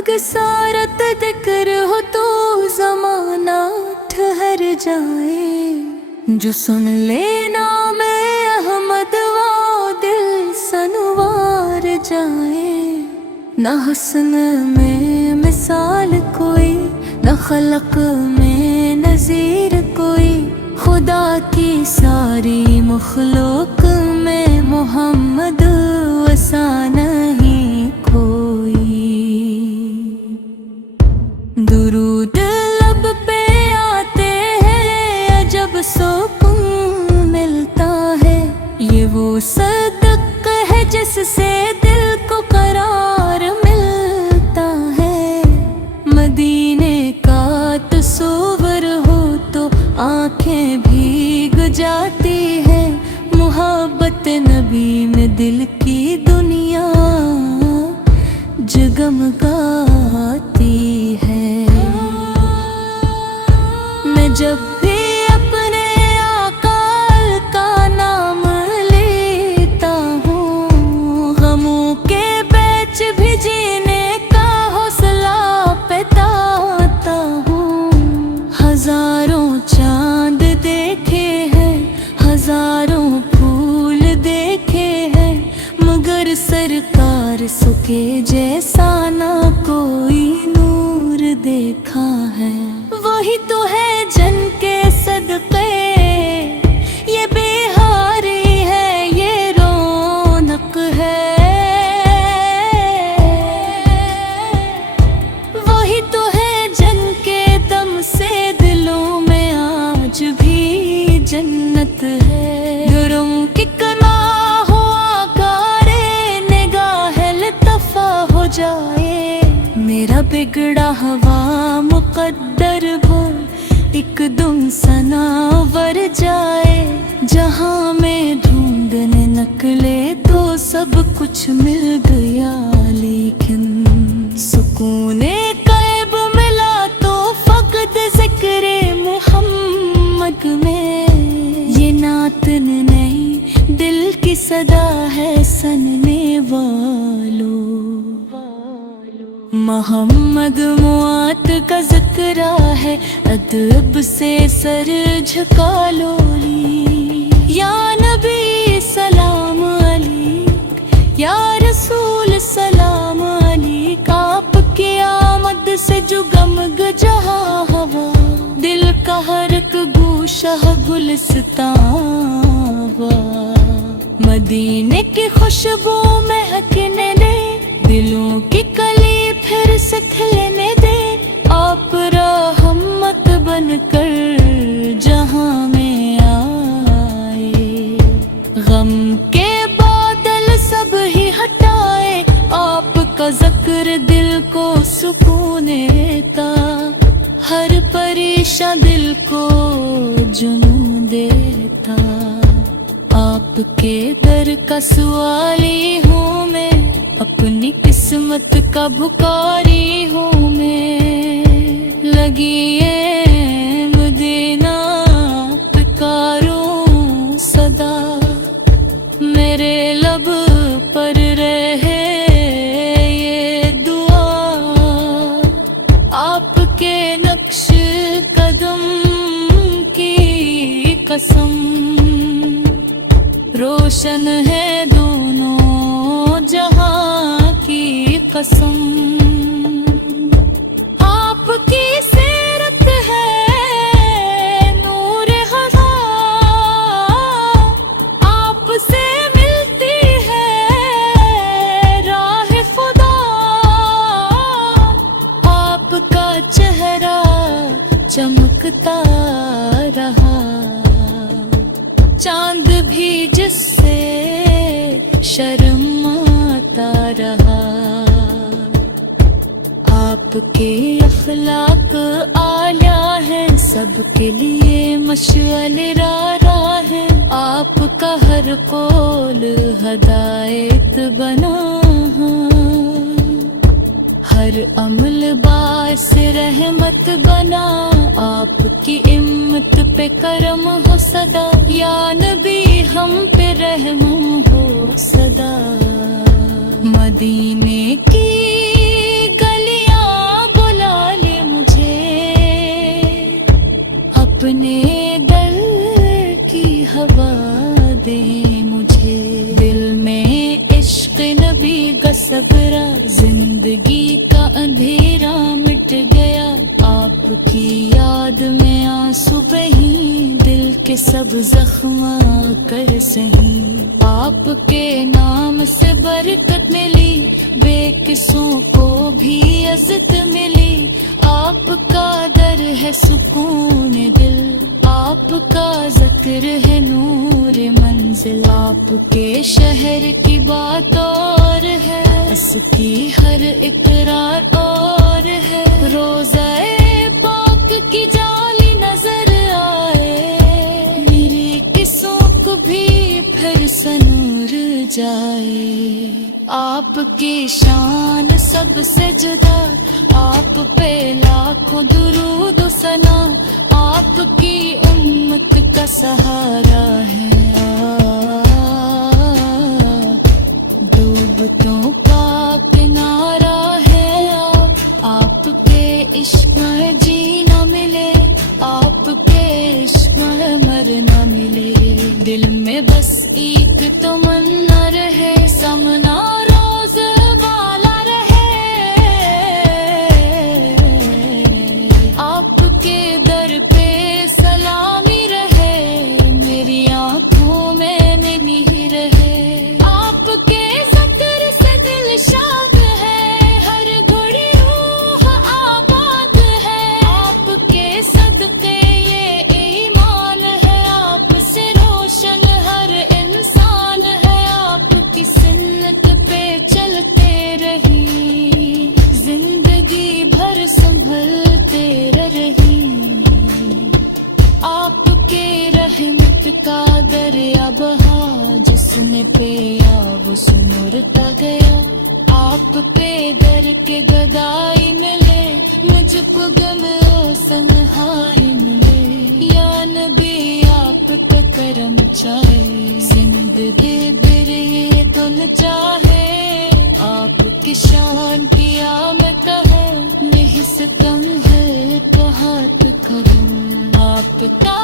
अगर सारत ذکر हो तो जमाना ठहर जाए। जो सुन लेना मैं अहमद वो दिल सनवार जाए। न हुस्न में मिसाल कोई, न खलक में नज़ीर कोई, खुदा की सारी मखलूक में मोहम्मद वसा नहीं कोई। दुरूद लब पे आते हैं जब सुकून मिलता है। ये वो सदक है जिससे दिल को करार मिलता है। मदीने का तस्वर हो तो आंखें भीग जाती है। मोहब्बत नबी में दिल की दुनिया जगमगाती है। मैं जब भी अपने आकाल का नाम लेता हूँ, गमों के बैच भी जीने का हौसला पैदा हूँ। हजारों चांद देखे हैं, हजारों फूल देखे हैं, मगर सरकार सुके जैसा ना कोई नूर देखा है। वही तो है जन के सदके, ये बेहारी है, ये रौनक है। वही तो है जन के दम से दिलों में आज भी जन्नत है। गरम की कना हो आकारे निगाह लतफ़ा हो जाए। मेरा बिगड़ा हवा मुक़द्दर भर एक दुम सनावर जाए। जहाँ में ढूंढने नकले तो सब कुछ मिल गया, लेकिन सुकूने कैब मिला तो फकत ज़िक्रे मुहम्मद में। ये नातन नहीं दिल की सदा है सनने वालों। मोहम्मद मुआत का ज़िक्र है, अदब से सर झुका लो ली। या नबी सलाम अलैक, या रसूल सलाम अलैक। आपकी आमद से जो गमग जहाँ हवा, दिल का हर एक गूशा गुलिस्तां हुआ। मदीने की खुशबू महकने दे, दिलों की कली फिर से खिलने दे। आप रहमत बनकर जहां में आए, गम के बादल सब ही हटाए। आपका ज़िक्र दिल को सुकून देता, हर परेशान दिल को जुनून देता। आपके दर का सवाली हूँ मैं, अपनी किस्मत का भुकारी हूँ मैं। लगी है मदीना पुकारूं सदा, मेरे लब पर रहे ये दुआ। आपके नक्श कदम की कसम, रोशन है दोनों जहां की कसम। आपकी सीरत है नूर हदा, आपसे मिलती है राह खुदा। आपका चेहरा चमकता रहा, चांद भी जिससे शर्माता रहा। आपके अखलाक आला है, सबके लिए मशअल राह है। आपका हर कौल हदायत बना, हर अमल बास रहमत बना। आपकी इम्मत पे करम हो सदा, या नबी हम पे रहम हो सदा। मदीने की गलियां اپنے در کی ہوا دے مجھے، دل میں عشق نبی کا صبرا، زندگی کا اندھیرا مٹ گیا، آپ کی یاد میں آنسو بہیں، دل کے سب زخم کر سہیں، آپ کے نام سے برکت ملی، بے قصوں کو بھی عزت ملی، آپ کا در ہے سکون دل، آپ کا ذکر ہے نور منزل، آپ کے شہر کی بات اور ہے، اس کی ہر اقرار اور ہے، روزہ پاک کی جالی نظر آئے، میری قصوں کو بھی پھر سنور جائے، آپ کی شان سب سے جدا، آپ پہ لاکھوں درود و ثنا، آپ کی امت کا سہارا ہے، ڈوبتوں کا کنارہ ہے آپ کے عشق میں جینا ملے، آپ کے عشق میں مرنا ملے، دل میں بس ایک تمنا رہے، سامنا روز والا رہے، آپ کے در پہ سلامی رہے، میری آنکھوں میں نہیں رہے، آپ کے ذکر سے دل شاد ہے، ہر گھڑی روح آباد ہے، آپ کے صدقے یہ ایمان ہے، آپ سے روشن ہر انسان ہے، آپ کی سنت پہ چلتے رہی، زندگی بھر سنبھلتے رہی، آپ کے رحمت کا دریا بہا، جس نے پیا وہ سمرتا گیا، آپ پہ در کے گدائی ملے، مجھ کو غم و تنہائی ملے، یا نبی آپ کا کرم چاہے، زندگی برے دل چاہے، آپ کی شان کیا میں کہوں، نہیں ستم ہے تو ہاتھ کروں، آپ کا